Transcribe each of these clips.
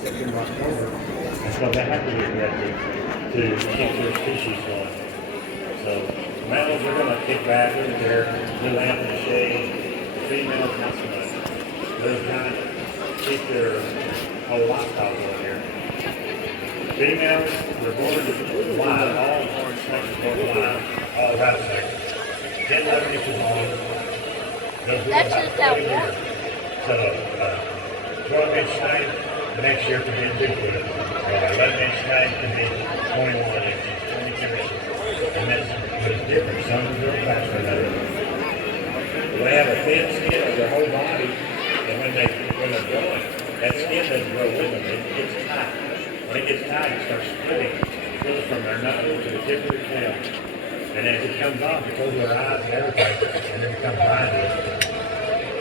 September, October, and so they have to be aggressive to keep their species going. So males are going to kick back in their new lamp in the shade. The females not so much. They're trying to keep their whole lifestyle going here. Females were born wild, all orange snakes are born wild, all rattlesnakes. 10, 11 inches long. They'll grow about 20 years. So 12-inch snake next year could be a Bigfoot. 11-inch snake could be 21 inches, 22 inches. And that's different. Some are real fast than others. They have a thin skin of their whole body, and when they're growing, that skin doesn't grow with them. It gets tight. When it gets tight, it starts splitting. It goes from their nose to the tip of their tail. And as it comes off, it goes to their eyes and everything, and it becomes blinded.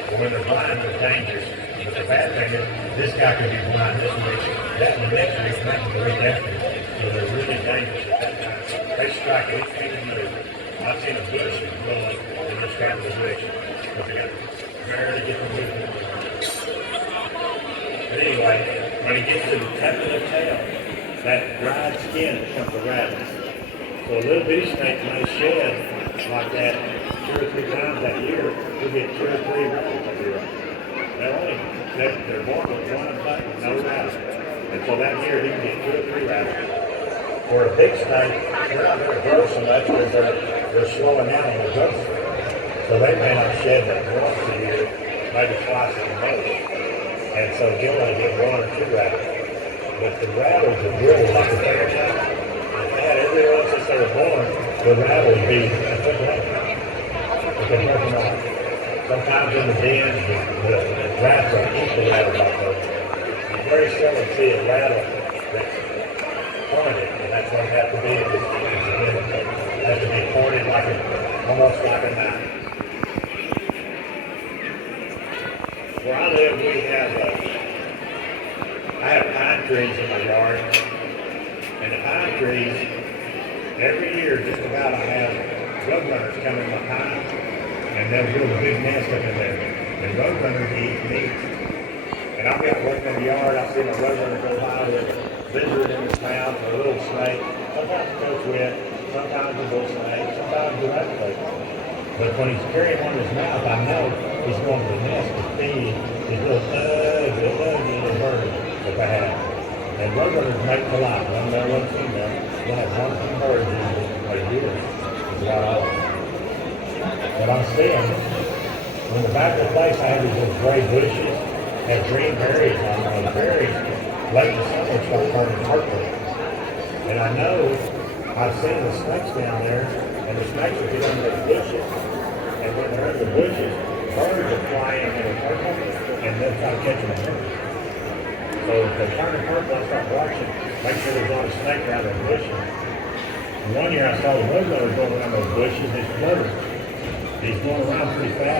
And when they're blind, they're dangerous. But the bad thing is, this guy could be blind this week, that one next week, that one the week after. So they're really dangerous at that time. They strike anything to move. I've seen a bush growing and just grab the bush. But they got barely get the movement. But anyway, when he gets to the tip of the tail, that dried skin becomes a rattle. So a little bitty snake may shed like that 2 or 3 times that year. You'll get 2 or 3 rattles a year. They're born with one button, no rattle. And so that year he can get 2 or 3 rattles. For a big snake, they're not going to grow so much because they're slowing down on the growth. So they may not shed that once a year, maybe twice at the most. And so you'll only get 1 or 2 rattles. But the rattles are really like a bear snake. Everyone since they were born, the rattle would be a foot long. You can work them off. Sometimes in the dens, the rats are equal rattles like those. You very seldom see a rattle that's pointed, and that's what it has to be. It has to be pointed like almost like a knife. Where I live, I have pine trees in my yard, and the pine trees, every year, just about, I have roadrunners come in my pine, and they'll build a big nest up in there. And roadrunners eat meat. And I'll be out working in the yard, I'll see my roadrunner go by with a lizard in his mouth, or a little snake. Sometimes it goes with, sometimes a bull snake, sometimes a rattlesnake. But when he's carrying one in his mouth, I know he's going to the nest to feed his little ugly little bird that they have. And roadrunners make a lot. One male, one female. They have 1 bird a year. It's about all. But I'm seeing, in the back of the place, I have these little gray bushes, have green berries on them. The berries, late in the summer, start turning purple. And I know, I've seen the snakes down there, and the snakes will get under the bushes. And when they're under the bushes, birds will fly in and they're purple, and they'll try to catch them in there. So if they turn the purple, I start watching, make sure there's not a snake around those bushes. And one year I saw the roadrunner going around those bushes, and he's going around pretty fast.